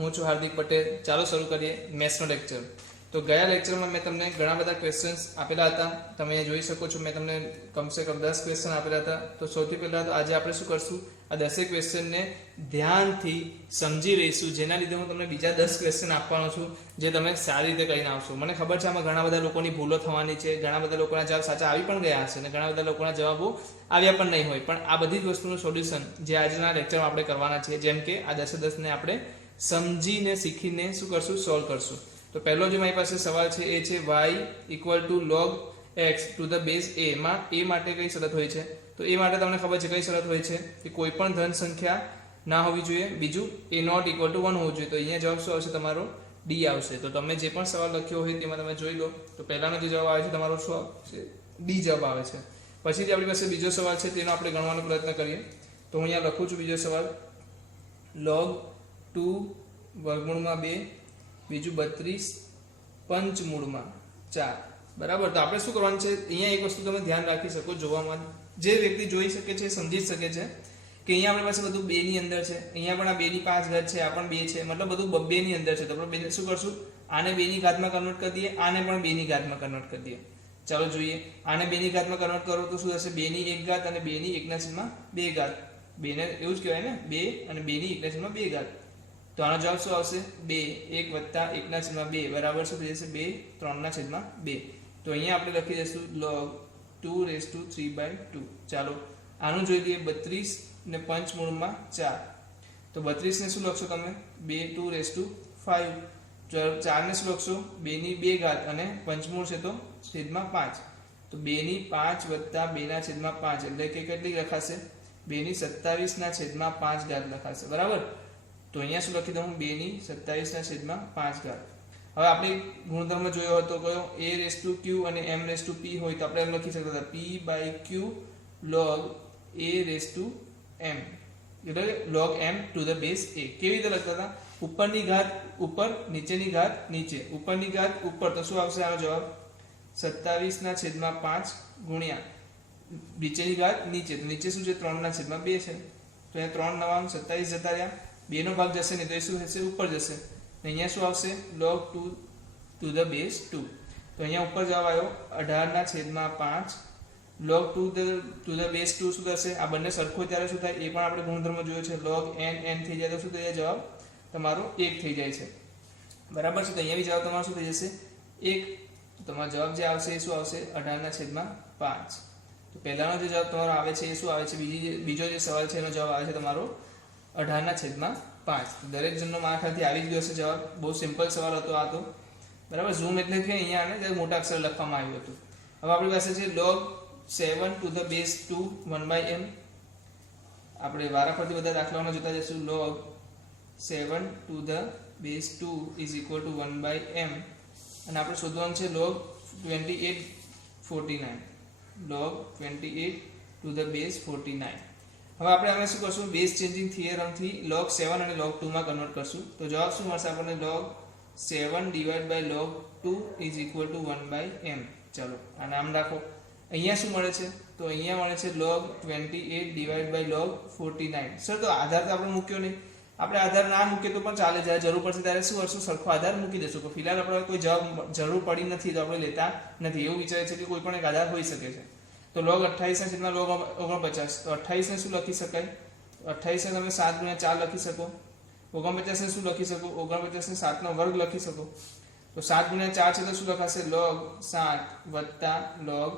હું છું હાર્દિક પટેલ. ચાલો શરૂ કરીએ મેથ્સનો લેક્ચર. તો ગયા લેક્ચરમાં મેં તમને ઘણા બધા ક્વેશ્ચન્સ આપેલા હતા. તમે જોઈ શકો છો મેં તમને કમસે કમ 10 ક્વેશ્ચન આપેલા હતા. તો સૌથી પહેલાં તો આજે આપણે શું કરશું, આ 10 ક્વેશ્ચનને ધ્યાનથી સમજી લઈશું, જેના લીધે હું તમને બીજા 10 ક્વેશ્ચન આપવાનો છું, જે તમે સારી રીતે કરીને આવશો. મને ખબર છે આમાં ઘણા બધા લોકોની ભૂલો થવાની છે, ઘણા બધા લોકોના જવાબ સાચા આવી પણ ગયા હશે અને ઘણા બધા લોકોના જવાબો આવ્યા પણ નહીં હોય. પણ આ બધી જ વસ્તુનું સોલ્યુશન જે આજના લેક્ચરમાં આપણે કરવાના છે, જેમ કે આ 10 ને આપણે સમજીને શીખીને શું કરશું, સોલ્વ કરશું. તો પહેલો જે મારી પાસે સવાલ છે એ છે y log x to the base a માં a માટે કઈ શરત હોય છે? તો એ માટે તમને ખબર છે કઈ શરત હોય છે કે કોઈ પણ ધન સંખ્યા ના હોવી જોઈએ. બીજું a not equal to 1 હોવું જોઈએ. તો અહીંયા જવાબ શું આવશે? તમારો ડી આવશે. તો તમે જે પણ સવાલ લખ્યો હોય તેમાં તમે જોઈ લો. તો પહેલાનો જે જવાબ આવે છે તમારો શું આવશે? ડી જવાબ આવે છે. પછી જે આપણી પાસે બીજો સવાલ છે તેનો આપણે ગણવાનો પ્રયત્ન કરીએ. તો હું અહીંયા લખું છું બીજો સવાલ log 2 વર્ગમૂળમાં 2, બીજું 32 પંચમૂળમાં 4. બરાબર. તો આપણે શું કરવાનું છે, અહીંયા એક વસ્તુ તમે ધ્યાન રાખી શકો, જોવામાં જે વ્યક્તિ જોઈ શકે છે સમજી શકે છે કે અહીંયા આપણી પાસે બધું 2 ની અંદર છે, અહીંયા પણ આ 2 ની 5 ઘાત છે, આ પણ 2 છે, મતલબ બધું 2 ની અંદર છે. તો આપણે શું કરશું, આને 2 ની ઘાતમાં કન્વર્ટ કરી દઈએ, આને પણ 2 ની ઘાતમાં કન્વર્ટ કરી દઈએ. ચાલો જોઈએ. આને 2 ની ઘાતમાં કન્વર્ટ કરો તો શું થશે? 2 ની 1 ઘાત અને 2 ની 1/2 ઘાત. 2 ને એવું જ કહેવાય ને, 2 અને 2 ની 1/2 ઘાત. તો આનો જવાબ શું આવશે? 2 1 + 1/2 બરાબર શું થઈ જશે? 2 3/2. તો અહીંયા આપણે લખી દઈશું log 2^3/2. ચાલો આનું જોઈ લઈએ. 32 ને પંચમૂળમાં 4. તો 32 ને શું લખશો તમે? 2^5. 4 ને શું લખશો? 2 ની 2 ઘાત અને પંચમૂળ છે તો છેદમાં 5. તો 2 ની 5 + 2/5 એટલે કે કેટલી લખાશે? 2 ની 27/5 ઘાત લખાશે. બરાબર. તો અહીંયા શું લખી દઉં? 2 ની 27/5 ઘાત. હવે આપણે ગુણધર્મ જોયો હતો કયો? a⁻q અને m⁻p હોય તો આપણે એમ લખી શકતા હતા p/q log a⁻m, એટલે log m to the base a. કેવી રીતે લખતા હતા? ઉપરની ઘાત ઉપર, નીચેની ઘાત નીચે. ઉપરની ઘાત ઉપર તો શું આવશે આનો જવાબ? 27/5 ગુણ્યા નીચેની ઘાત નીચે. તો નીચે શું છે? 3/2 છે. તો અહીંયા 3 × 9 = 27 જતા રહ્યા. 2 નો ભાગ જશે ને તો એ શું થશે? ઉપર જશે. અહીંયા શું આવશે? log 2 to the base 2. તો અહીંયા ઉપર જવાબ આવ્યો 18/5. log 2 to the base 2 શું થશે? આ બંને સરખો ત્યારે શું થાય? એ પણ આપણે ગુણધર્મ જોયો છે. log n થઈ જાય તો શું થઈ જાય? જવાબ તમારો 1 થઈ જાય છે. બરાબર છે. તો અહીંયા બી જવાબ તમારો શું થઈ જશે? 1. તો તમારો જવાબ જે આવશે એ શું આવશે? 18/5. તો પહેલાનો જે જવાબ તમારો આવે છે એ શું આવે છે? બીજો જે સવાલ છે એનો જવાબ આવે છે તમારો 18/5. દરેક જણનો મારા ખ્યાલથી આવી જ ગયો છે જવાબ. બહુ સિમ્પલ સવાલ હતો આ તો. બરાબર. ઝૂમ એટલે કે અહીંયા આને મોટા અક્ષર લખવામાં આવ્યું હતું. હવે આપણી પાસે છે log 7 to the base 2 1/m. આપણે વારાફરતી બધા દાખલાઓને જોતા જઈશું. log 7 to the base 2 = 1/m. અને આપણે શોધવાનું છે log 28/49. log 28 to the base 49. હવે આપણે આને શું કરશું? બેઝ ચેન્જિંગ થિયરમથી log 7 અને log 2 માં કન્વર્ટ કરશું. તો જવાબ શું મળશે આપણને? log 7 / log 2 = 1/m. ચલો આ નામ રાખો. અહીંયા શું મળે છે? તો અહીંયા મળે છે log 28 / log 49. સર તો આધાર તો આપણે મૂક્યો નહીં. આપણે આધાર ના મૂકીએ તો પણ ચાલે. જ્યારે જરૂર પડશે ત્યારે શું કરશું? સરખો આધાર મૂકી દેશું. પણ ફિલહાલ આપણે કોઈ જવાબ જરૂર પડી નથી તો આપણે લેતા નથી. એવું વિચારે છે કે કોઈ પણ એક આધાર હોઈ શકે છે. તો log 28 log 49. તો 28 ને શું લખી શકાય? 28 ને તમે 7 × 4 લખી શકો. 49 ને શું લખી શકો? 49 ને 7 નો વર્ગ લખી શકો. તો 7 × 4 છે તો શું લખાશે? log 7 + log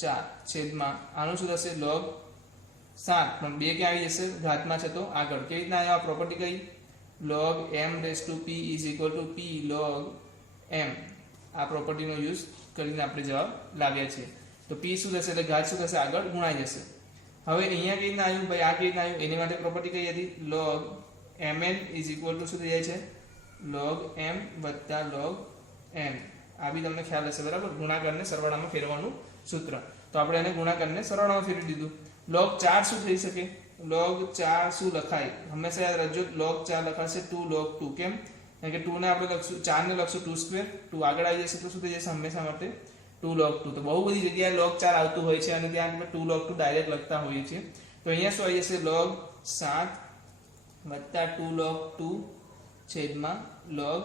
4 છેદમાં આનું શું થશે? log 7. પણ 2 ક્યાં આવી જશે? ઘાતમાં છે તો આગળ. કેવી રીતના આવ્યો? આ પ્રોપર્ટી કઈ? log m⁻p = p log m. આ પ્રોપર્ટીનો યુઝ કરીને આપણે જવાબ લાવ્યા છીએ. તો p શું થશે? એટલે ઘાત શું થશે? આગળ ગુણાઈ જશે. હવે અહીંયા કેવી રીતના આવ્યું ભાઈ? આ કેવી રીતના આવ્યું? એની માટે પ્રોપર્ટી કઈ હતી? log mn = શું થઈ જાય છે? log m + log n. આ બી તમને ખ્યાલ હશે. બરાબર. ગુણાકારને સરવાળામાં ફેરવવાનું સૂત્ર. તો આપણે એને ગુણાકારને સરવાળામાં ફેરવી દીધું. log 4 શું થઈ શકે? log 4 શું લખાય? હંમેશા યાદ રાખજો log 4 લખાશે 2 log 2. કેમ? કારણ કે 2 ને આપણે લખશું, 4 ને લખશું 2². 2 આગળ આવી જશે તો શું થઈ જશે? હંમેશા માટે 2 log 2. તો બહુ બધી જગ્યાએ log 4 આવતું હોય છે અને ત્યાં આપણે 2 log 2 ડાયરેક્ટ લખતા હોઈએ છીએ. તો અહીંયા શું આવી જશે? log 7 + 2 log 2 છેદમાં log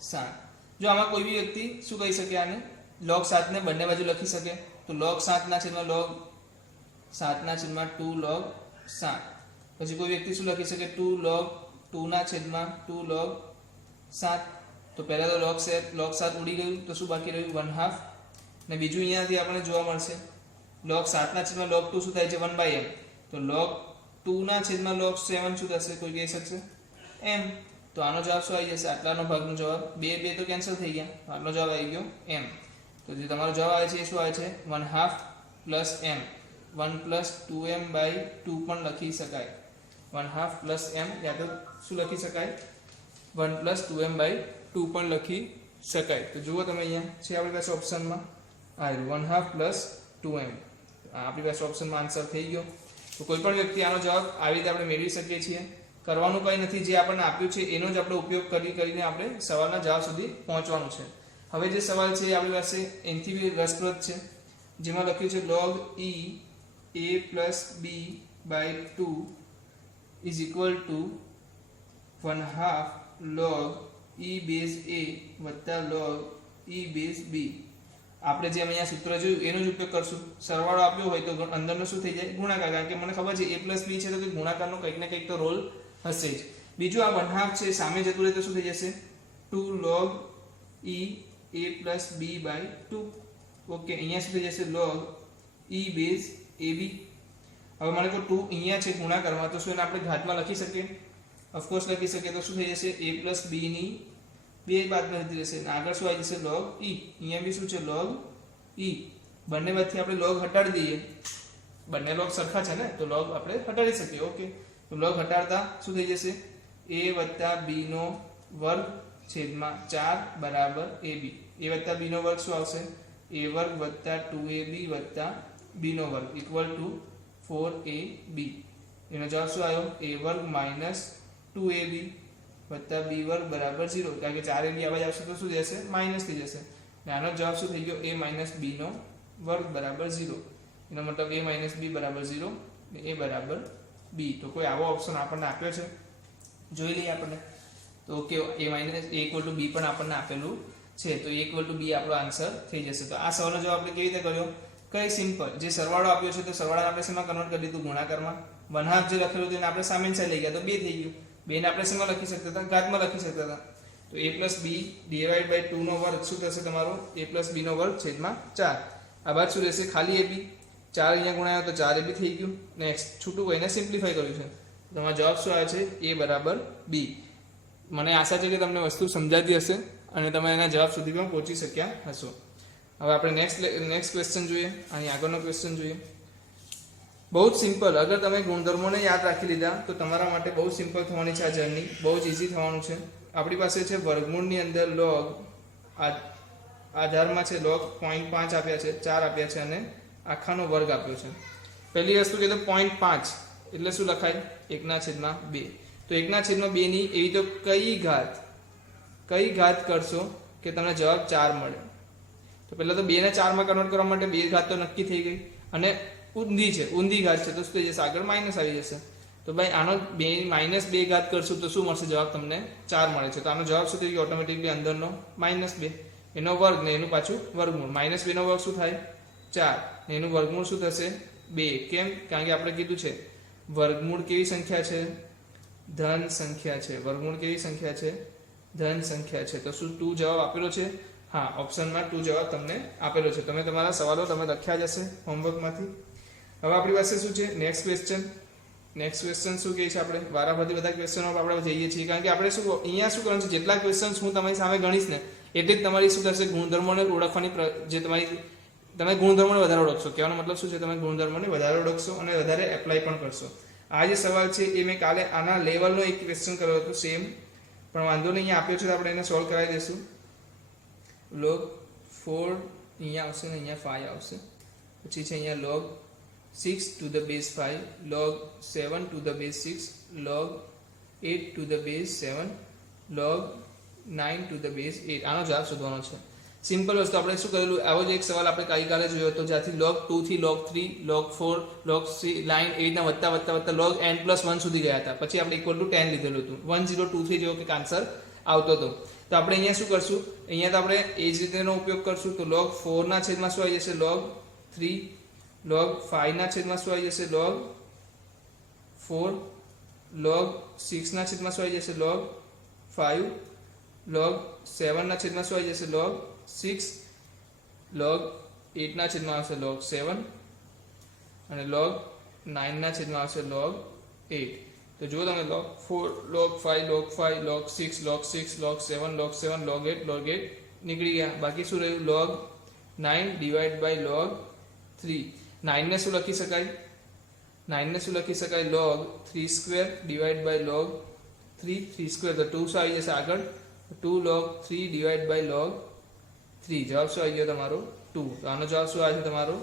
7। જો આમાં કોઈ બી વ્યક્તિ શું કહી શકે, આને log 7 ને બંને બાજુ લખી શકે, તો log 7 ના છેદમાં log 7 ના છેદમાં 2 log 7। પછી કોઈ વ્યક્તિ શું લખી શકે, 2 log 2 ના છેદમાં 2 log 7। તો પહેલા તો log 7 ઉડી ગયું, તો શું બાકી રહ્યું 1/2। ને બીજું અહીંયાથી આપણે જોવા મળશે log 7 ના છેદમાં log 2 શું થાય છે 1/m, તો log 2 ના છેદમાં log 7 શું થશે, કોઈ કહી શકશે m। તો આનો જવાબ શું આવી જશે, આટલાનો ભાગનો જવાબ 2 તો કેન્સલ થઈ ગયા, આટલો જવાબ આવી ગયો m। તો જે તમારો જવાબ આવે છે એ શું આવે છે 1/2 પ્લસ m, 1 પ્લસ 2m/2 પણ લખી શકાય, 1/2 પ્લસ m, યા તો શું લખી શકાય 1 પ્લસ 2m/2 પણ લખી શકાય। તો જુઓ તમે અહીંયા છે આપણી પાસે ઓપ્શનમાં આ 1/2 પ્લસ 2m, આપણી પાસે ઓપ્શનમાં આન્સર થઈ ગયો। તો કોઈ પણ વ્યક્તિ આનો જવાબ આવી રીતે આપણે મેળવી શકીએ છીએ। કરવાનું કંઈ નથી, જે આપણને આપ્યું છે એનો જ આપણે ઉપયોગ કરીને આપણે સવાલના જવાબ સુધી પહોંચવાનું છે। હવે જે સવાલ છે એ આપણી પાસે એનાથી બી રસપ્રદ છે, જેમાં લખ્યું છે log e a plus b/2 is equal to 1/2 log e base a વત્તા log e base b। આપણે જે અહીંયા સૂત્ર જોયું એનો જ ઉપયોગ કરશું। સરવાળો આપ્યો હોય તો અંદરનો શું થઈ જાય ગુણાકાર, કારણ કે મને ખબર છે a plus b છે તો કે ગુણાકારનો કંઈક ને કંઈક તો રોલ હશે જ। બીજું આ 1/2 છે સામે જતું રહે તો શું થઈ જશે 2 log e a plus b/2। Okay, અહીંયા શું થઈ જશે log e base ab। હવે મને કોઈ 2 અહીંયા છે ગુણાકારમાં, તો શું એને આપણે ઘાતમાં લખી શકીએ, ઓફકોર્સ લખી શકીએ। તો શું થઈ જશે a plus b ની 2 બાદમાં જતી રહેશે, આગળ શું આવી જશે log e, અહીંયા બી શું છે log e। બંને બાજુથી આપણે log હટાડી દઈએ, બંને log સરખા છે ને, તો log આપણે હટાડી શકીએ। ઓકે, તો log હટાડતા શું થઈ જશે a વત્તા b નો વર્ગ છેદમાં 4 બરાબર ab। a વત્તા b નો વર્ગ શું આવશે a વર્ગ વત્તા 2ab વત્તા b નો વર્ગ ઇક્વલ ટુ 4ab। એનો જવાબ શું આવ્યો a વર્ગ માઇનસ 2ab વત્તા b વર્ગ બરાબર 0, કારણ કે 4ab આવા જ આવશે તો શું જશે માઇનસ થઈ જશે। આનો જવાબ શું થઈ ગયો a માઇનસ b નો વર્ગ બરાબર 0। એનો મતલબ a માઇનસ b બરાબર 0 ને a બરાબર b। તો કોઈ આવો ઓપ્શન આપણને આપ્યો છે, જોઈ લઈએ આપણે। તો okay, a minus a equal to b પણ આપણને આપેલું છે, તો a ઇક્વલ ટુ b આપણો આન્સર થઈ જશે। તો આ સવાલનો જવાબ આપણે કેવી રીતે કર્યો, કઈ સિમ્પલ, જે સરવાળો આપ્યો છે તો સરવાળાને આપણે શેમાં કન્વર્ટ કરી દીધું ગુણાકારમાં, 1/2 જે લખેલું હતું એને આપણે સામેની સાઈડ લઈ ગયા તો 2 થઈ ગયું, 2 ને આપણે શેમાં લખી શકતા હતા ઘાતમાં લખી શકતા હતા। તો a plus b divided by 2 નો વર્ગ શું થશે તમારો a plus b નો વર્ગ છેદમાં 4। આ બાદ શું રહેશે ખાલી ab, 4 અહીંયા ગુણાયો તો 4ab થઈ ગયું, નેક્સ્ટ છૂટું કોઈને સિમ્પ્લિફાઈ કર્યું છે, તમારો જવાબ શું આવે છે a બરાબર b। મને આશા છે કે તમને વસ્તુ સમજાતી હશે અને તમે એના જવાબ સુધી પણ પહોંચી શક્યા હશો। હવે આપણે નેક્સ્ટ ક્વેશ્ચન જોઈએ, અહીં આગળનો ક્વેશ્ચન જોઈએ। બહુ જ સિમ્પલ, અગર તમે ગુણધર્મોને યાદ રાખી લીધા તો તમારા માટે બહુ સિમ્પલ થવાની છે આ જર્ની, બહુ જ ઇઝી થવાનું છે। આપણી પાસે છે વર્ગમૂળની અંદર log આધારમાં છે log 0.5 આપ્યા છે, 4 આપ્યા છે અને આખાનો વર્ગ આપ્યો છે। પહેલી વસ્તુ કે 0.5 એટલે શું લખાય 1/2। તો 1/2 ની એવી તો કઈ ઘાત કરશો કે તમને જવાબ 4 મળે। તો પહેલા તો 2 ને 4 માં કન્વર્ટ કરવા માટે 2 ઘાત તો નક્કી થઈ ગઈ, અને ઊંધી ઘાત છે તો શું થઈ જશે આગળ માઇનસ આવી જશે। તો ભાઈ આનો -2 ઘાત કરશું તો શું મળશે જવાબ તમને 4 મળે છે। તો આનો જવાબ શું થઈ ગયો ઓટોમેટિકલી અંદરનો -2, એનો વર્ગ ને એનું પાછું વર્ગમૂળ, -2 નો વર્ગ શું થાય 4 ને એનું વર્ગમૂળ શું થશે 2। કેમ, કારણ કે આપણે કીધું છે વર્ગમૂળ કેવી સંખ્યા છે ધન સંખ્યા છે, વર્ગમૂળ કેવી સંખ્યા છે ધન સંખ્યા છે। તો શું 2 જવાબ આપેલો છે, હા ઓપ્શનમાં 2 જવાબ તમને આપેલો છે। તમે તમારા સવાલો તમે લખ્યા જ હશે હોમવર્કમાંથી। હવે આપણી પાસે શું છે નેક્સ્ટ ક્વેશ્ચન શું કહે છે, આપણે વારાફરતી બધા ક્વેશ્ચનો આપણે જઈએ છીએ, કારણ કે આપણે શું અહીંયા શું કરવાનું છે જેટલા ક્વેશ્ચન્સ હું તમારી સામે ગણીશ ને એટલી જ તમારી શું થશે ગુણધર્મોને ઓળખવાની, જે તમે ગુણધર્મોને વધારે ઓળખશો, કહેવાનો મતલબ શું છે તમે ગુણધર્મોને વધારે ઓળખશો અને વધારે એપ્લાય પણ કરશો। આ જે સવાલ છે એ મેં કાલે આના લેવલનો એક ક્વેશ્ચન કર્યો હતો સેમ, પણ વાંધો નહીં અહીંયા આપ્યો છે તો આપણે એને સોલ્વ કરાવી દઈશું। log 4 અહીંયા આવશે ને અહીંયા 5 આવશે, પછી છે અહીંયા log 6 to the base 5, log 7 to the base 6, log 8 to the base 7, log 9 to the base 8। આનો જવાબ શોધવાનો છે। સિમ્પલ વસ્તુ આપણે શું કરેલું, આવો જ એક સવાલ આપણે ગઈકાલે જોયો હતો, જ્યાંથી log 2 થી log 3 log 4 log 9 એ રીતના વધતા વધતા વધતા log n+1 સુધી ગયા હતા. પછી આપણે ઇક્વલ ટુ 10 લીધેલું હતું. 1023 જેવો કંઈક આન્સર આવતો હતો. તો આપણે અહીંયા શું કરશું, અહીંયા તો આપણે એ જ રીતેનો ઉપયોગ કરશું. તો log 4 ના છેદમાં શું આવી જશે, log 3, log 5 ના છેદમાં શું આવી જશે, log 4, log 6 ના છેદમાં શું આવી જશે, log 5, log 7 ના છેદમાં શું આવી જશે, log 6, log 8 ના છેદમાં આવશે log 7 અને log 9 ના છેદમાં આવશે log 8. તો જો તમે log 4 log 5 log 5 log 6 log 6 log 7 log 7 log 8 log 8 નીકળી ગયા. બાકી શું રહ્યું, log 9 ડિવાઇડ બાય log 3. 9 ને શું લખી શકાય, 9 ને શું લખી શકાય, log 3 square divide by log 3. 3 square તો 2 શું આવી જશે આગળ, 2 log 3 ડિવાઇડ બાય log 3. જવાબ શું આવી ગયો તમારો 2. તો આનો જવાબ શું આવે છે તમારો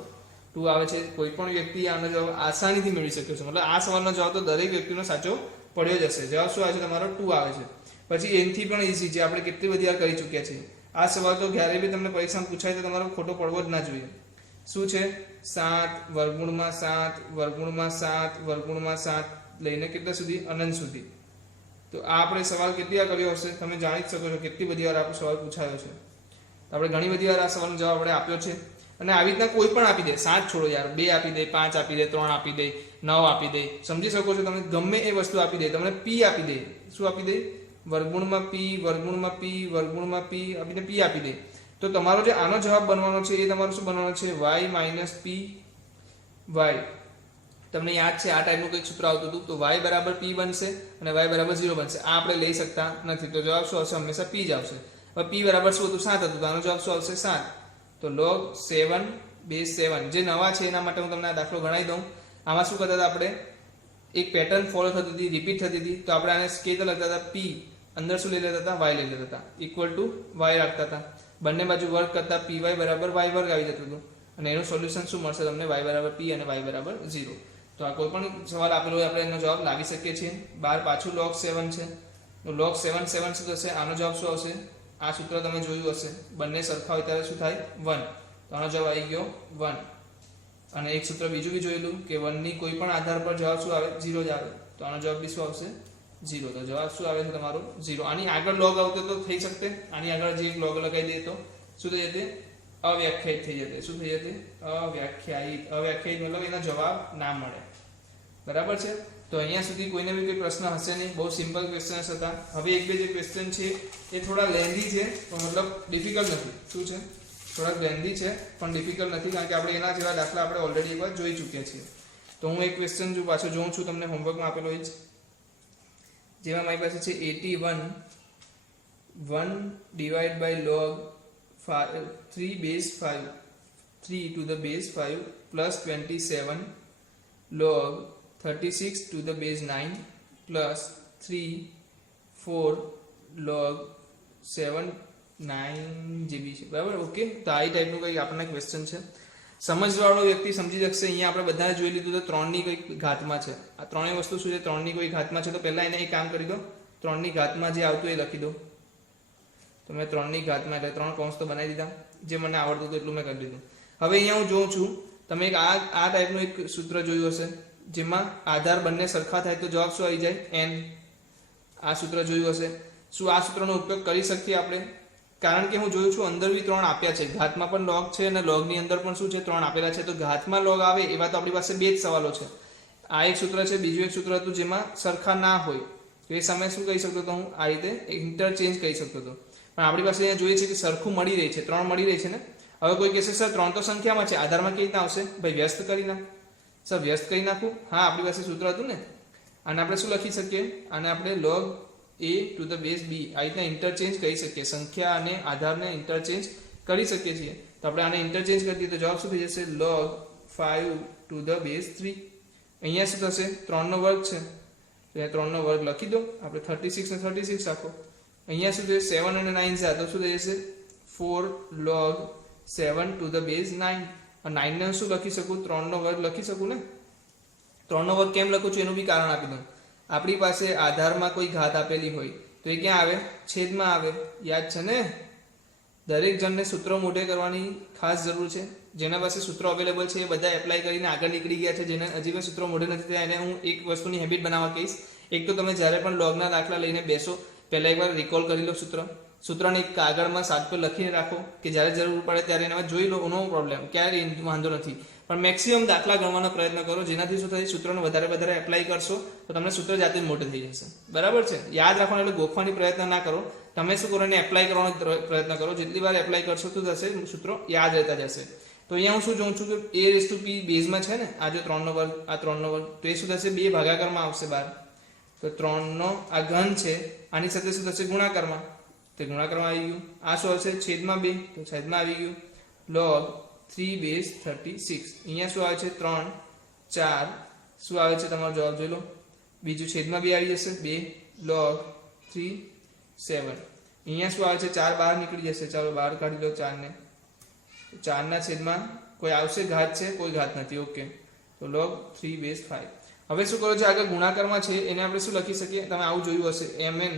2 આવે છે. કોઈ પણ વ્યક્તિ આનો જવાબ આસાનીથી મેળવી શકે છે. મતલબ આ સવાલનો જવાબ તો દરેક વ્યક્તિનો સાચો પડ્યો જ હશે. જવાબ શું આવે છે તમારો 2 આવે છે. પછી એનથી પણ ઈઝી છે, આપણે કેટલી બધી વાર કરી ચૂક્યા છીએ. આ સવાલ તો ક્યારે બી તમને પરીક્ષામાં પૂછાય તો તમારો ખોટો પડવો જ ના જોઈએ. શું છે, 7 વર્ગમૂળમાં 7 વર્ગમૂળમાં 7 વર્ગમૂળમાં 7 લઈને કેટલા સુધી, અનંત સુધી. તો આ આપણે સવાલ કેટલી વાર કર્યો હશે, તમે જાણી જ શકો છો કેટલી બધી વાર આપણો સવાલ પૂછાયો છે. આપણે ઘણી બધી વાર આ સવાલનો જવાબ આપણે આપ્યો છે. અને આવી રીતના કોઈ પણ આપી દે, 7 છોડો યાર, 2 આપી દે, 5 આપી દે, 3 આપી દે, 9 આપી દે, સમજી શકો છો તમે, ગમે એ વસ્તુ આપી દે, તમને p આપી દે, શું આપી દે, વર્ગમૂળમાં p વર્ગમૂળમાં p વર્ગમૂળમાં p આપીને p આપી દે, તો તમારો જે આનો જવાબ બનવાનો છે એ તમારો શું બનવાનો છે, y - p y. તમને યાદ છે આ ટાઈપનું કંઈક સૂત્ર આવતું હતું, તો y બરાબર p બનશે અને y બરાબર 0 બનશે. આ આપણે લઈ શકતા નથી, તો જવાબ શું આવશે, હંમેશા p જ આવશે. હવે p બરાબર શું હતું, 7 હતું, તો આનો જવાબ શું આવશે, 7. તો log 7 base 7 જે નવા છે એના માટે હું તમને આ દાખલો ગણાવી દઉં. આમાં શું કરતા હતા આપણે, એક પેટર્ન ફોલો થતી હતી, રિપીટ થતી હતી, તો આપણે આને કેવી રીતે લખતા હતા, p અંદર શું લઈ લેતા હતા, y લઈ લેતા હતા, ઇક્વલ ટુ y રાખતા હતા, બંને બાજુ વર્ગ કરતા py બરાબર y વર્ગ આવી જતું હતું, અને એનું સોલ્યુશન શું મળશે તમને, y બરાબર p અને y બરાબર 0. તો આ કોઈ પણ સવાલ આપેલો હોય આપણે એનો જવાબ લાવી શકીએ છીએ. બાર પાછું log 7 છે, તો log 7 7 શું થશે, આનો જવાબ શું આવશે, આ સૂત્ર તમે જોયું હશે, બંને સરખા હોય ત્યારે શું થાય, 1. તો આનો જવાબ આવી ગયો 1. અને એક સૂત્ર બીજું બી જોયેલું કે 1 ની કોઈ પણ આધાર પર જવાબ શું આવે, 0 જ આવે, તો આનો જવાબ બી શું આવશે, 0. તો જવાબ શું આવે છે તમારો 0. આની આગળ log આવતો તો થઈ શકતે, આની આગળ જે એક log લગાવી દઈએ તો શું થઈ જતે, અવ્યાખ્યાયિત થઈ જતે. શું થઈ જતે, અવ્યાખ્યાયિત. અવ્યાખ્યાયિત મતલબ એનો જવાબ ના મળે, બરાબર છે. તો અહીંયા સુધી કોઈને બી કોઈ પ્રશ્ન હશે નહીં, બહુ સિમ્પલ ક્વેશ્ચન્સ હતા. હવે એક બે જે ક્વેશ્ચન છે એ થોડા લેન્ધી છે, પણ મતલબ ડિફિકલ્ટ નથી. શું છે, થોડાક લેન્ધી છે પણ ડિફિકલ્ટ નથી, કારણ કે આપણે એના જેવા દાખલા આપણે ઓલરેડી એકવાર જોઈ ચૂક્યા છીએ. તો હું એક ક્વેશ્ચન જો પાછો જોઉં છું, તમને હોમવર્કમાં આપેલો હોય છે, જેમાં મારી પાસે છે 81 1 divide by log 3 base 5 3 to the base 5 plus 27 log 36 to the base 9 plus 3 4 log 7 9 જેવી છે, બરાબર. ઓકે, તો આ ટાઈપનું કંઈક આપણને ક્વેશ્ચન છે. સમજવાળો વ્યક્તિ સમજી શકશે. અહીંયા આપણે બધા જોઈ લીધું તો 3 ની કંઈક ઘાતમાં છે. આ ત્રણેય વસ્તુ શું છે, 3 ની કોઈ ઘાતમાં છે. તો પહેલા એને એક કામ કરી દો, 3 ની ઘાતમાં જે આવતું એ લખી દો. તો મેં 3 ની ઘાતમાં એટલે 3 કૌંસ તો બનાવી દીધા, જે મને આવડતું હતું એટલું મેં કરી દીધું. હવે અહીંયા હું જોઉં છું, તમે એક આ ટાઈપનું એક સૂત્ર જોયું હશે, જેમાં આધાર બંને સરખા થાય તો જવાબ શું આવી જાય, n. આ સૂત્ર જોયું હશે. શું આ સૂત્રનો ઉપયોગ કરી શકીએ આપણે? કારણ કે હું જોયું છું અંદર બી 3 આપ્યા છે, ઘાતમાં પણ log છે અને log ની અંદર પણ શું છે, 3 આપેલા છે. તો ઘાતમાં log આવે એવા તો આપણી પાસે 2 જ સવાલો છે. આ એક સૂત્ર છે, બીજું એક સૂત્ર હતું જેમાં સરખા ના હોય, તો એ સમયે શું કહી શકતો હતો હું, આ રીતે ઇન્ટરચેન્જ કહી શકતો હતો. પણ આપણી પાસે અહીંયા જોઈએ છે કે સરખું મળી રહી છે, 3 મળી રહી છે ને. હવે કોઈ કહેશે સર 3 તો સંખ્યામાં છે, આધારમાં કેવી રીતના આવશે, ભાઈ વ્યસ્ત કરી નાખ. સર વ્યસ્ત કરી નાખું, હા આપણી પાસે સૂત્ર હતું ને. આને આપણે શું લખી શકીએ, આને આપણે log a to the base b આ રીતના ઇન્ટરચેન્જ કરી શકીએ, સંખ્યા અને આધારને ઇન્ટરચેન્જ કરી શકીએ છીએ. તો આપણે આને ઇન્ટરચેન્જ કરી દઈએ તો જવાબ શું થઈ જશે, log 5 to the base 3. અહીંયા શું થશે, 3 નો વર્ગ છે, તો અહીંયા 3 નો વર્ગ લખી દો. આપણે 36 ને 36 રાખો. અહીંયા શું થશે, 7 અને 9 છે, તો શું થઈ જશે 4 log 7 to the base 9. 9 ને શું લખી શકું, 3 નો વર્ગ લખી શકું ને. 3 નો વર્ગ કેમ લખું છું એનું બી કારણ આપી દઉં. આપણી પાસે આધારમાં કોઈ ઘાત આપેલી હોય તો એ ક્યાં આવે, છેદમાં આવે, યાદ છે ને. દરેક જણને સૂત્રો મોઢે કરવાની ખાસ જરૂર છે. જેના પાસે સૂત્રો અવેલેબલ છે એ બધા એપ્લાય કરીને આગળ નીકળી ગયા છે. જેને હજી પણ સૂત્રો મોઢે નથી થયા એને હું એક વસ્તુની હેબિટ બનાવવા કહીશ. એક તો તમે જ્યારે પણ લોગના દાખલા લઈને બેસો પહેલાં એકવાર રિકોલ કરી લો સૂત્રને એક કાગળમાં સાત પર લખીને રાખો કે જ્યારે જરૂર પડે ત્યારે એનામાં જોઈ લો. નો પ્રોબ્લેમ, ક્યારેય વાંધો નથી. પણ મેક્સિમમ દાખલા ગણવાનો પ્રયત્ન કરો, જેનાથી શું થાય, સૂત્રને વધારે એપ્લાય કરશો તો તમને સૂત્ર જાતે જ મોટું થઈ જશે. બરાબર છે? યાદ રાખવાનો એટલે ગોખવાની પ્રયત્ન ના કરો. તમે શું કરો, એને એપ્લાય કરવાનો પ્રયત્ન કરો. જેટલી વાર એપ્લાય કરશો તો થશે, સૂત્રો યાદ રહેતા જશે. તો અહીંયા હું શું જોઉં છું કે a⁻p બેઝમાં છે ને, આ જો 3નો વર્ગ, આ 3નો વર્ગ, તો એ શું થશે, 2 ભાગાકારમાં આવશે બહાર. તો 3નો આ ઘન છે, આની સાથે શું થશે, ગુણાકારમાં. તો ગુણાકારમાં આવી ગયું. આ શું આવશે, છેદમાં 2, તો છેદમાં આવી ગયું. log 3 base 36. અહીંયા શું આવે છે, 3 4 શું આવે છે, તમારો જવાબ જોઈ લો. બીજું છેદમાં 2 આવી જશે, 2 log 3 7. અહીંયા શું આવે છે, 4 બહાર નીકળી જશે. ચાલો બહાર કાઢી લો 4 ને. 4 ના છેદમાં કોઈ આવશે, ઘાત છે, કોઈ ઘાત નથી. ઓકે, તો log 3 base 5. હવે શું કરો છો, આગળ ગુણાકારમાં છે એને આપણે શું લખી શકીએ, તમે આવું જોયું હશે, mn.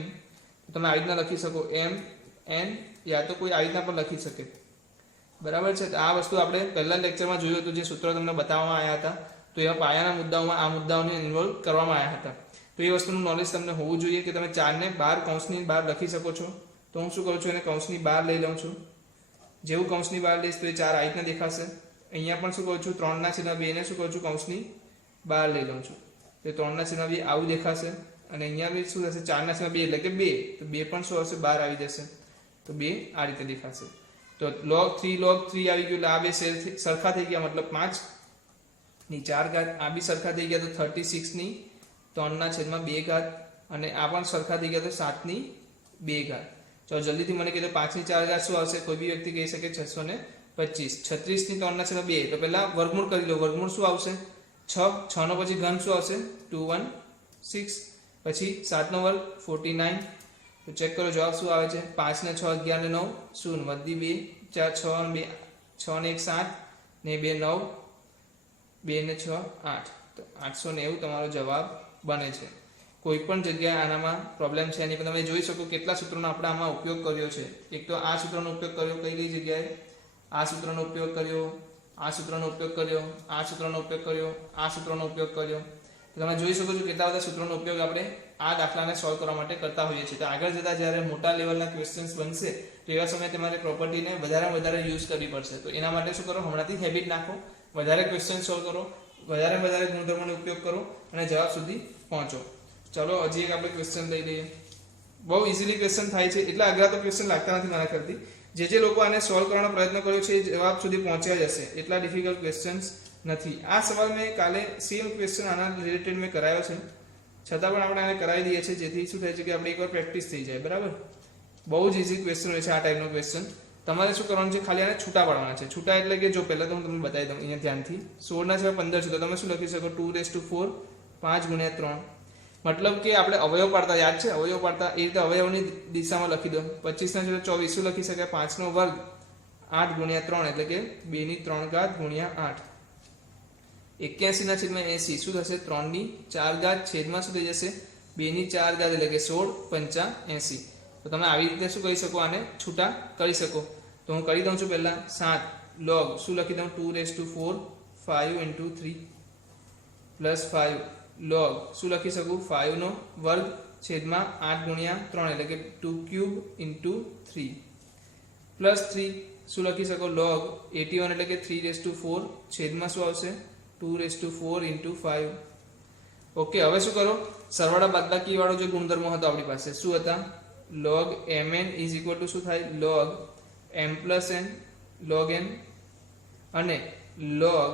તમે આવી રીતના લખી શકો, mn, યા તો કોઈ આવી રીતના પણ લખી શકે. બરાબર છે? આ વસ્તુ આપણે પહેલા લેક્ચરમાં જોયું હતું, જે સૂત્રો તમને બતાવવામાં આવ્યા હતા. તો એવા પાયાના મુદ્દાઓમાં આ મુદ્દાઓને ઇન્વોલ્વ કરવામાં આવ્યા હતા. તો એ વસ્તુનું નોલેજ તમને હોવું જોઈએ કે તમે 4 ને બહાર કૌંસની બહાર લખી શકો છો. તો હું શું કરું છું, એને કૌંસની બહાર લઈ લઉં છું. જેવું કૌંસની બહાર લઈશ તો એ 4 આ રીતના દેખાશે. અહીંયા પણ શું કરું છું, 3/2 ને શું કરું છું, કૌંસની બહાર લઈ લઉં છું. તો 3/2 આવું દેખાશે. અને અહીંયા બી શું થશે, 4/2 એટલે કે 2. તો 2 પણ શું આવશે, બહાર આવી જશે. તો 2 આ રીતે દેખાશે. તો log 3 આવી ગયું. એટલે આ બે સરખા થઈ ગયા, મતલબ 5 ની 4 ઘાત. આ બી સરખા થઈ ગયા, તો 36 ની 3/2 ઘાત. અને આ પણ સરખા થઈ ગયા, તો 7 ની 2 ઘાત. ચાલો જલ્દીથી મને કીધું 5 ની 4 ઘાત શું આવશે, કોઈ બી વ્યક્તિ કહી શકે 625. 36 ની 3/2. તો પહેલા વર્ગમૂળ કરી લો. વર્ગમૂળ શું આવશે, 6 નો પછી ઘન શું આવશે, 216. પછી 7 નો વર્ગ 49. તો ચેક કરો જવાબ શું આવે છે, 5 ને 6 11 ને 9 0, વધી 2 4 6 ને 6 ને 1 7 ને 2 9, 2 ને 6 8. તો 890 તમારો જવાબ બને છે. કોઈ પણ જગ્યાએ આનામાં પ્રોબ્લેમ છે નહીં, પણ તમે જોઈ શકો કેટલા સૂત્રોનો આપણે આમાં ઉપયોગ કર્યો છે. એક તો આ સૂત્રનો ઉપયોગ કર્યો, કઈ જગ્યાએ, આ સૂત્રનો ઉપયોગ કર્યો, આ સૂત્રનો ઉપયોગ કર્યો, આ સૂત્રનો ઉપયોગ કર્યો, આ સૂત્રનો ઉપયોગ કર્યો. તમે જોઈ શકો છો કેટલા બધા સૂત્રોનો ઉપયોગ આપણે આ દાખલાને સોલ્વ કરવા માટે કરતા હોઈએ છીએ. તો આગળ જતા જ્યારે મોટા લેવલના ક્વેશ્ચન્સ બનશે તો એવા સમયે તમારે પ્રોપર્ટીને વધારે યુઝ કરવી પડશે. તો એના માટે શું કરો, હમણાંથી હેબિટ નાખો, વધારે ક્વેશ્ચન સોલ્વ કરો, વધારે ગુણધર્મોનો ઉપયોગ કરો અને જવાબ સુધી પહોંચો. ચલો હજી એક આપણે ક્વેશ્ચન લઈ લઈએ. બહુ ઇઝીલી ક્વેશ્ચન થાય છે, એટલા અઘરા તો ક્વેશ્ચન લાગતા નથી મારા કરતી. જે લોકો આને સોલ્વ કરવાનો પ્રયત્ન કર્યો છે એ જવાબ સુધી પહોંચ્યા જ હશે. એટલા ડિફિકલ્ટ ક્વેશ્ચન્સ નથી. આ સવાલ મેં કાલે સેમ ક્વેશ્ચન આના રિલેટેડ મેં કરાયો છે, છતાં પણ આપણે આને કરાવી દઈએ છીએ, જેથી શું થાય છે કે આપણે એકવાર પ્રેક્ટિસ થઈ જાય. બરાબર? બહુ જ ઇઝી ક્વેશ્ચન હોય છે આ ટાઈપનો ક્વેશ્ચન. તમારે શું કરવાનું છે, ખાલી આને છૂટા પાડવાના છે. છૂટા એટલે કે જો પહેલા તો હું તમને બતાવી દઉં અહીંયા ધ્યાનથી. 16/15 છે, તો તમે શું લખી શકો, 2⁴ 5 × 3. મતલબ કે આપણે અવયવ પાડતા, યાદ છે અવયવ પાડતા, એ રીતે અવયવની દિશામાં લખી દો. 25/24 શું લખી શકાય, 5 નો વર્ગ 8 × 3 એટલે કે 2 ની 3 ઘાત × 8. 81/80 શું થશે, 3 ની 4 ઘાત છેદમાં શું થઈ જશે, 2 ની 4 ઘાત એટલે કે 16/85. તો તમે આવી રીતે શું કરી શકો, આને છૂટા કરી શકો. તો હું કરી દઉં છું પહેલા 7 log શું લખી દઉં, 2⁴ 5 × 3 પ્લસ 5 log શું લખી શકું, 5 નો વર્ગ છેદમાં 8 × 3 એટલે કે 2³ × 3 પ્લસ 3 શું લખી શકો, log 81 એટલે કે 3⁴ છેદમાં શું આવશે, 2⁴ × 5. ઓકે, હવે શું કરો, સરવાળા બાદબાકી વાળો જે ગુણધર્મો હતો આપણી પાસે શું હતા, log mn = શું થાય, log m + n log n, અને log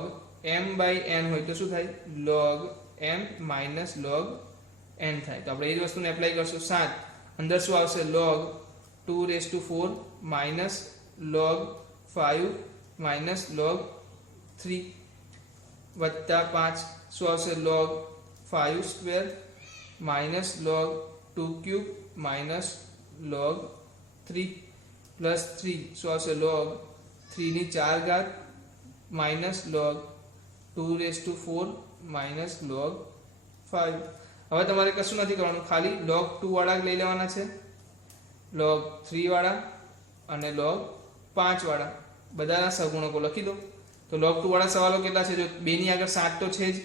m/n હોય તો શું થાય, log m - log n થાય. તો આપણે એ જ વસ્તુને એપ્લાય કરશું. 7 અંદર શું આવશે, log 2⁴ - log 5 - log 3 વત્તા 5 શું આવશે, log 5² - log 2³ - log 3 પ્લસ 3 શું આવશે, log 3 ની 4 ઘાત - log 2⁴ - log 5. હવે તમારે કશું નથી કરવાનું, ખાલી log 2 વાળા લઈ લેવાના છે, log 3 વાળા અને log 5 વાળા બધાના સહગુણકો લખી દો. તો log 2 વાળા સવાલો કેટલા છે? જો 2 ની આગળ 7 તો છે જ,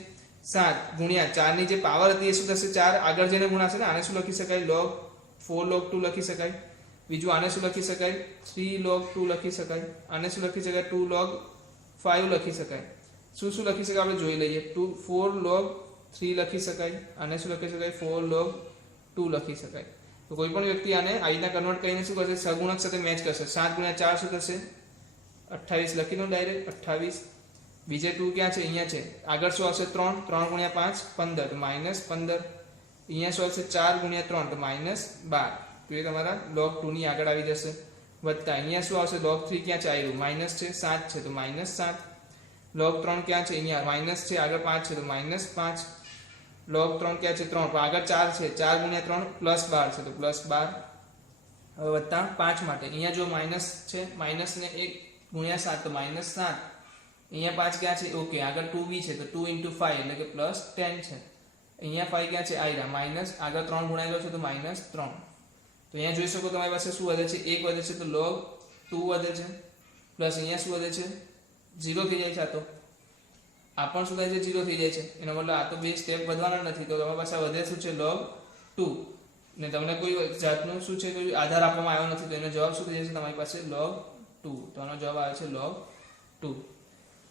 7 ગુણ્યા 4 ની જે પાવર હતી એ શું થશે? 4 આગળ જઈને ગુણાશે ને, આને શું લખી શકાય? log 4 log 2 લખી શકાય. બીજું આને શું લખી શકાય? 3 log 2 લખી શકાય. આને શું લખી શકાય? 2 log 5 લખી શકાય. શું શું લખી શકાય આપણે જોઈ લઈએ. 4 log 3 લખી શકાય. આને શું લખી શકાય? 4 log 2 લખી શકાય. તો કોઈ પણ વ્યક્તિ આને આ રીતના કન્વર્ટ કરીને શું કરશે? સહગુણક સાથે મેચ કરશે. 7 ગુણ્યા 4 શું થશે? 28 લખી દો ડાયરેક્ટ 28. બીજે 2 ક્યાં છે? અહીંયા છે. આગળ શું આવશે? 3 3 ગુણ્યા 5 15 તો -15. અહીંયા શું આવશે? 4 ગુણ્યા 3 તો -12. તો એ તમારા log 2 ની આગળ આવી જશે. વત્તા અહીંયા શું આવશે? log 3 ક્યાં છે? આવ્યું માઇનસ છે, 7 છે તો -7. log 3 ક્યાં છે? અહીંયા માઇનસ છે, આગળ 5 છે તો -5. log 3 ક્યાં છે? 3 આગળ 4 છે, 4 ગુણ્યા 3 +12 છે તો +12. હવે વત્તા 5 માટે અહીંયા જો માઇનસ છે, માઇનસ ને 1 ગુણ્યા 7 તો -7. અહીંયા 5 ક્યાં છે? ઓકે, આગળ 2b છે તો 2 × 5 એટલે કે +10 છે. અહીંયા 5 ક્યાં છે? આયરા માઇનસ, આગળ 3 ગુણાયેલો છે તો -3. તો અહીંયા જોઈ શકો તમારી પાસે શું વધે છે? 1 વધે છે તો log 2 વધે છે, પ્લસ અહીંયા શું વધે છે? 0 થઈ જાય છે. આ તો આ પણ શું થાય છે? 0 થઈ જાય છે. એનો મતલબ આ તો બે સ્ટેપ વધવાના નથી. તો તમારી પાસે વધે શું છે? log 2. ને તમને કોઈ જાતનું શું છે? કોઈ આધાર આપવામાં આવ્યો નથી, તો એનો જવાબ શું થઈ જશે તમારી પાસે? log 2. તો આનો જવાબ આવે છે log 2.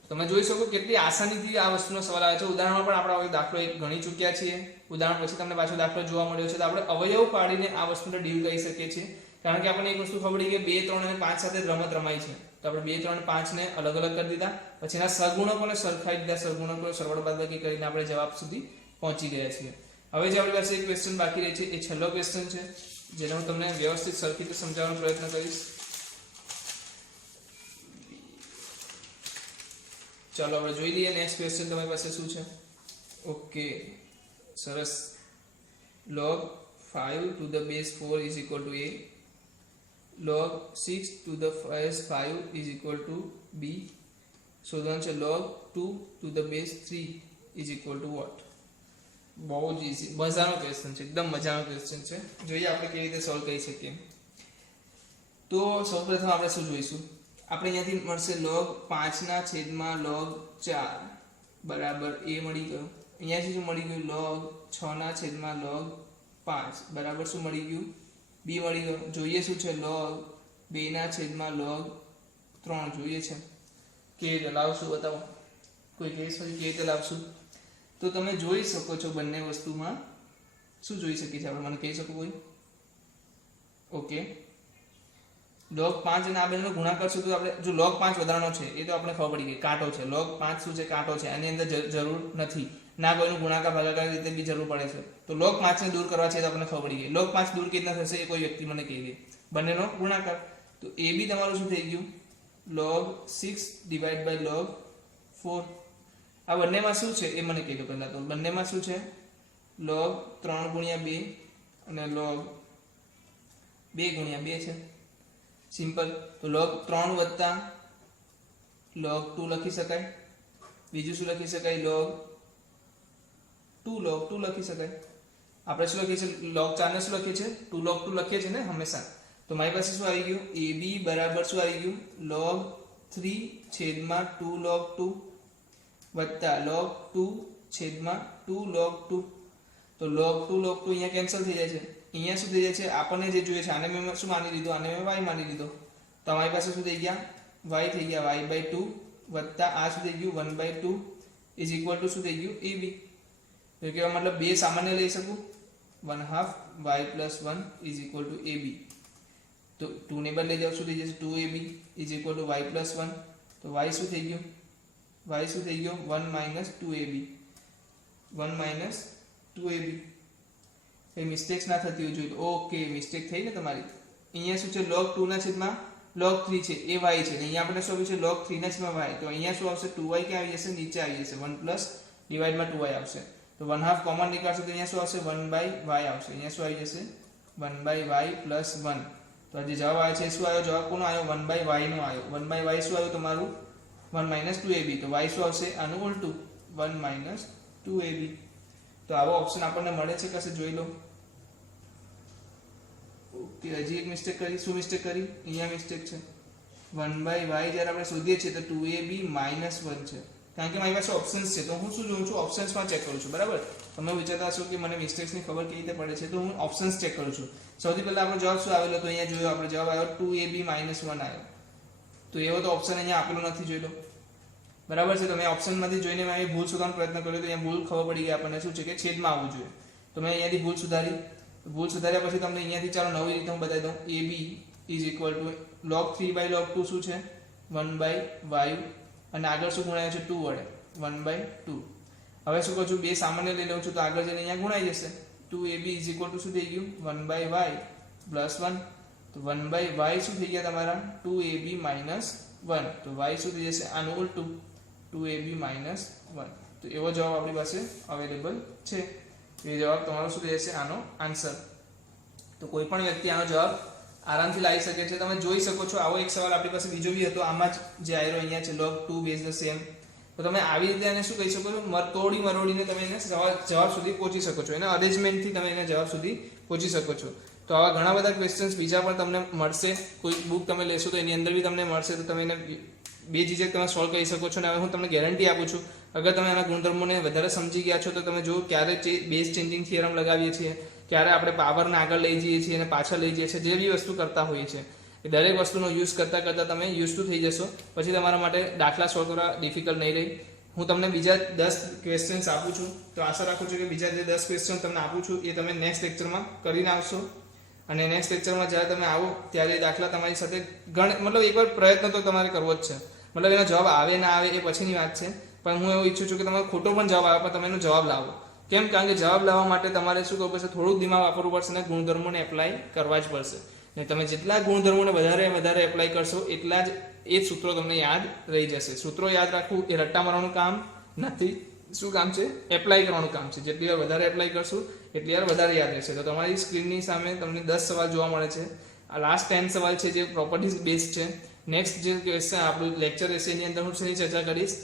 તમે જોઈ શકો કેટલી આસાનીથી આ વસ્તુનો સવાલ આવે છે. ઉદાહરણમાં પણ આપણે દાખલો એક ગણી ચૂક્યા છીએ. ઉદાહરણ પછી તમને પાછો દાખલો જોવા મળ્યો છે. તો આપણે અવયવ પાડીને આ વસ્તુને ડીલ કરી શકીએ છીએ. કારણ કે આપણને એક વસ્તુ ખબર પડી કે 2 3 અને 5 સાથે રમત રમાય છે. તો આપણે 2 3 5 ને અલગ અલગ કરી દીધા, પછી એના સહગુણકોને સરખાઈ દીધા, સહગુણકોનો સરવાળો બાદબાકી કરીને આપણે જવાબ સુધી પહોંચી ગયા છીએ. હવે જે આપણી પાસે એક ક્વેશ્ચન બાકી રહે છે, એ છેલ્લો ક્વેશ્ચન છે, જેને હું તમને વ્યવસ્થિત સરખી રીતે સમજાવવાનો પ્રયત્ન કરીશ. ચાલો આપણે જોઈ લઈએ નેક્સ્ટ ક્વેશ્ચન તમારી પાસે શું છે. ઓકે, સરસ. log 5 to the base 4 is equal to a. log 6 to the base 5 is equal to b. શોધવાનું છે log 2 to the base 3 is equal to what? બહુ જ ઈઝી, મજાનો ક્વેશ્ચન છે, એકદમ મજાનો ક્વેશ્ચન છે. જોઈએ આપણે કેવી રીતે સોલ્વ કરી શકીએ. તો સૌપ્રથમ આપણે શું જોઈશું? આપણે અહીંયાથી મળશે log 5 ના છેદમાં log 4 બરાબર a મળી ગયો. અહીંયાથી શું મળી ગયું? log 6 ના છેદમાં log 5 બરાબર શું મળી ગયું? b મળી ગયો. જોઈએ શું છે? log 2 ના છેદમાં log 3 જોઈએ છે. કેવી રીતે લાવશું બતાવો? કોઈ કેસ હોય કેવી રીતે લાવશું? તો તમે જોઈ શકો છો બંને વસ્તુમાં શું જોઈ શકીએ છીએ આપણે? મને કહી શકો કોઈ? ઓકે, log 5 અને આ બેનો ગુણાકાર કરશું તો આપણે જો log 5 વધારાનો છે એ તો આપણે ખબર પડી ગઈ, કાંટો છે. log 5 શું છે? કાંટો છે. આની અંદર જરૂર નથી, ના કોઈનું ગુણાકાર ભાગાકાર રીતે બી જરૂર પડે છે. તો log 5 ને દૂર કરવા છે તો આપણે ખબર પડી ગઈ. log 5 દૂર કેવી રીતના થશે એ કોઈ વ્યક્તિ મને કહી દે. બંનેનો ગુણાકાર, તો એ બી તમારું શું થઈ ગયું? log 6 / log 4. આ બંનેમાં શું છે એ મને કહી દો પહેલા. તો બંનેમાં શું છે? log 3 × 2 અને log 2 × 2 છે. સિમ્પલ. તો log 3 વત્તા log 2 લખી શકાય. બીજું શું લખી શકાય? log 2 લખી શકાય. આપણે શું લખીએ છીએ? log 4 ને શું લખીએ છીએ? 2 log 2 લખીએ છીએ ને હંમેશા. તો મારી પાસે શું આવી ગયું? ab બરાબર શું આવી ગયું? log 3 છેદમાં 2 log 2 વત્તા log 2 છેદમાં 2 log 2. તો log 2 log 2 અહીંયા કેન્સલ થઈ જાય છે. અહીંયા શું થઈ જાય છે? આપણને જે જોઈએ છે આને મેં શું માની લીધો? આને મેં y માની લીધો. તો અમારી પાસે શું થઈ ગયા? y થઈ ગયા. y/2 વત્તા આ શું થઈ ગયું? 1/2 ઇઝ ઇક્વલ ટુ શું થઈ ગયું? ab. તો કહેવા મતલબ બે સામાન્ય લઈ શકું, 1/2 y + 1 is equal to ab. તો 2 ને બદલે જાવ શું થઈ જશે? 2ab is equal to y + 1. તો y શું થઈ ગયું? y શું થઈ ગયો? 1 - 2ab. 1 - 2ab. એ મિસ્ટેક્સ ના થતી હોય જોઈએ. ઓકે, મિસ્ટેક થઈ ને તમારી. અહીંયા શું છે? log 2 ના છેદમાં log 3 છે એ y છે. અહીંયા આપણે શું આવ્યું છે? log 3 ના છેદમાં y. તો અહીંયા શું આવશે? 2y ક્યાં આવી જશે? નીચે આવી જશે. 1 + / 2y આવશે. તો 1/2 કોમન નીકાળશો તો અહીંયા શું આવશે? 1/y આવશે. અહીંયા શું આવી જશે? 1/y + 1. તો આ જે જવાબ આવે છે શું આવ્યો? જવાબ કોનો આવ્યો? 1/y નો આવ્યો. 1/y શું આવ્યું તમારું? 1 - 2ab. તો y શું આવશે? આનું ઉલટું, 1 - 2ab. તો આવો ઓપ્શન આપણને મળે છે કશે? જોઈ લો. ઓકે, હજી એક મિસ્ટેક કરી. શું મિસ્ટેક કરી? અહીંયા મિસ્ટેક છે. 1/y જ્યારે આપણે શોધીએ છીએ તો 2ab - 1 છે, કારણ કે મારી પાસે ઓપ્શન્સ છે તો હું શું જોઉં છું, ઓપ્શન્સમાં ચેક કરું છું. બરાબર, તમે વિચારતા હશો કે મને મિસ્ટેક્સની ખબર કેવી રીતે પડે છે, તો હું ઓપ્શન્સ ચેક કરું છું. સૌથી પહેલા આપણો જવાબ શું આવેલો, તો અહીંયા જોયો આપણે જવાબ આવ્યો 2ab - 1 આવ્યો. તો એવો તો ઓપ્શન અહીંયા આપેલો નથી, જોઈ લો. બરાબર છે, તમે ઓપ્શનમાંથી જોઈને મેં ભૂલ શોધવાનો પ્રયત્ન કર્યો તો અહીંયા ભૂલ ખબર પડી ગઈ આપણને શું છે કે છેદમાં આવવું જોઈએ. તો મેં અહીંયાથી ભૂલ સુધાર્યા પછી તમને અહીંયાથી ચાલો નવી રીતે હું બતાવી દઉં. ab = log 3/log 2 શું છે 1/y, અને આગળ શું ગુણાય છે 2 વડે 1/2. હવે શું કરું છું, બે સામાન્ય લઈ લઉં છું તો આગળ જઈને અહીંયા ગુણાઈ જશે. 2ab = શું થઈ ગયું 1/y + 1. તો 1/y શું થઈ ગયા તમારા 2ab - 1. તો y શું થઈ જશે આનું ઉલટું 2ab - 1. તો એવો જવાબ આપણી પાસે અવેલેબલ છે. એ જવાબ તમારો શું થઈ જશે આનો આન્સર. તો કોઈ પણ વ્યક્તિ આનો જવાબ આરામથી લાવી શકે છે. તમે જોઈ શકો છો આવો એક સવાલ આપણી પાસે બીજો બી હતો, આમાં જ જે આવ્યો અહીંયા છે log 2 base the same. તો તમે આવી રીતે એને શું કહી શકો છો, તોડી મરોડીને તમે એને જવાબ સુધી પહોંચી શકો છો, એના અરેન્જમેન્ટથી તમે એને જવાબ સુધી પહોંચી શકો છો. તો આવા ઘણા બધા ક્વેશ્ચન્સ બીજા પણ તમને મળશે. કોઈ બુક તમે લેશો તો એની અંદર બી તમને મળશે, તો તમે એને બે ઝીઝક તમે સોલ્વ કરી શકો છો. અને હવે હું તમને ગેરંટી આપું છું, અગર તમે આના ગુણધર્મોને વધારે સમજી ગયા છો તો તમે જો ક્યારે બેઝ ચેન્જિંગ થિયરમ લગાવીએ છીએ, ક્યારે આપણે પાવરને આગળ લઈ જઈએ છીએ અને પાછળ લઈ જઈએ છીએ, જે બી વસ્તુ કરતા હોઈએ છીએ એ દરેક વસ્તુનો યુઝ કરતાં તમે યુઝ ટુ થઈ જશો. પછી તમારા માટે દાખલા સોલ્વ કરવા ડિફિકલ્ટ નહીં રહી. હું તમને બીજા 10 ક્વેશ્ચન્સ આપું છું, તો આશા રાખું છું કે બીજા જે 10 ક્વેશ્ચન તમને આપું છું એ તમે નેક્સ્ટ લેક્ચરમાં કરીને આવશો. અને નેક્સ્ટ લેક્ચરમાં જ્યારે તમે આવો ત્યારે દાખલા તમારી સાથે મતલબ એકવાર પ્રયત્ન તો તમારે કરવો જ છે. મતલબ એનો જવાબ આવે ના આવે એ પછીની વાત છે, પણ હું એવું ઈચ્છું છું કે તમારો ખોટો પણ જવાબ આવે પણ તમે એનો જવાબ લાવો. કેમ? કારણ કે જવાબ લાવવા માટે તમારે શું કરવું પડશે, થોડુંક દિમાગ વાપરવું પડશે અને ગુણધર્મોને એપ્લાય કરવા જ પડશે. ને તમે જેટલા ગુણધર્મોને વધારે એપ્લાય કરશો એટલા જ એ સૂત્રો તમને યાદ રહી જશે. સૂત્રો યાદ રાખવું એ રટ્ટા મારવાનું કામ નથી, શું કામ છે, એપ્લાય કરવાનું કામ છે. જેટલી વાર વધારે એપ્લાય કરશું એટલી વાર વધારે યાદ રહેશે. તો તમારી સ્ક્રીનની સામે તમને 10 સવાલ જોવા મળે છે. આ લાસ્ટ 10 સવાલ છે જે પ્રોપર્ટીઝ બેઝ છે. નેક્સ્ટ જે ક્વેશ્ચન આપણું લેક્ચર રહેશે એની અંદર હું શેની ચર્ચા કરીશ,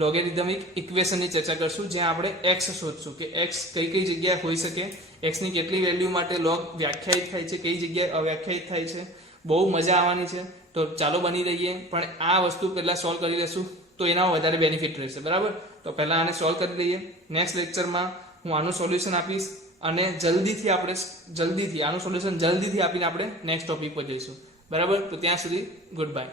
લોગેરિધમિક ઇક્વેશનની ચર્ચા કરશું, જ્યાં આપણે x શોધશું કે x કઈ જગ્યાએ હોઈ શકે, x ની કેટલી વેલ્યુ માટે log વ્યાખ્યાયિત થાય છે, કઈ જગ્યાએ અવ્યાખ્યાયિત થાય છે. બહુ મજા આવવાની છે, તો ચાલો બની રહીએ. પણ આ વસ્તુ પહેલા સોલ્વ કરી લેશું તો એના વધારે બેનિફિટ રહેશે. બરાબર, તો પહેલા આને સોલ્વ કરી લઈએ. નેક્સ્ટ લેક્ચરમાં હું આનું સોલ્યુશન આપીશ અને જલ્દીથી આનું સોલ્યુશન જલ્દીથી આપીને આપણે નેક્સ્ટ ટોપિક પર જઈશું. બરાબર, તો ત્યાં સુધી ગુડ બાય.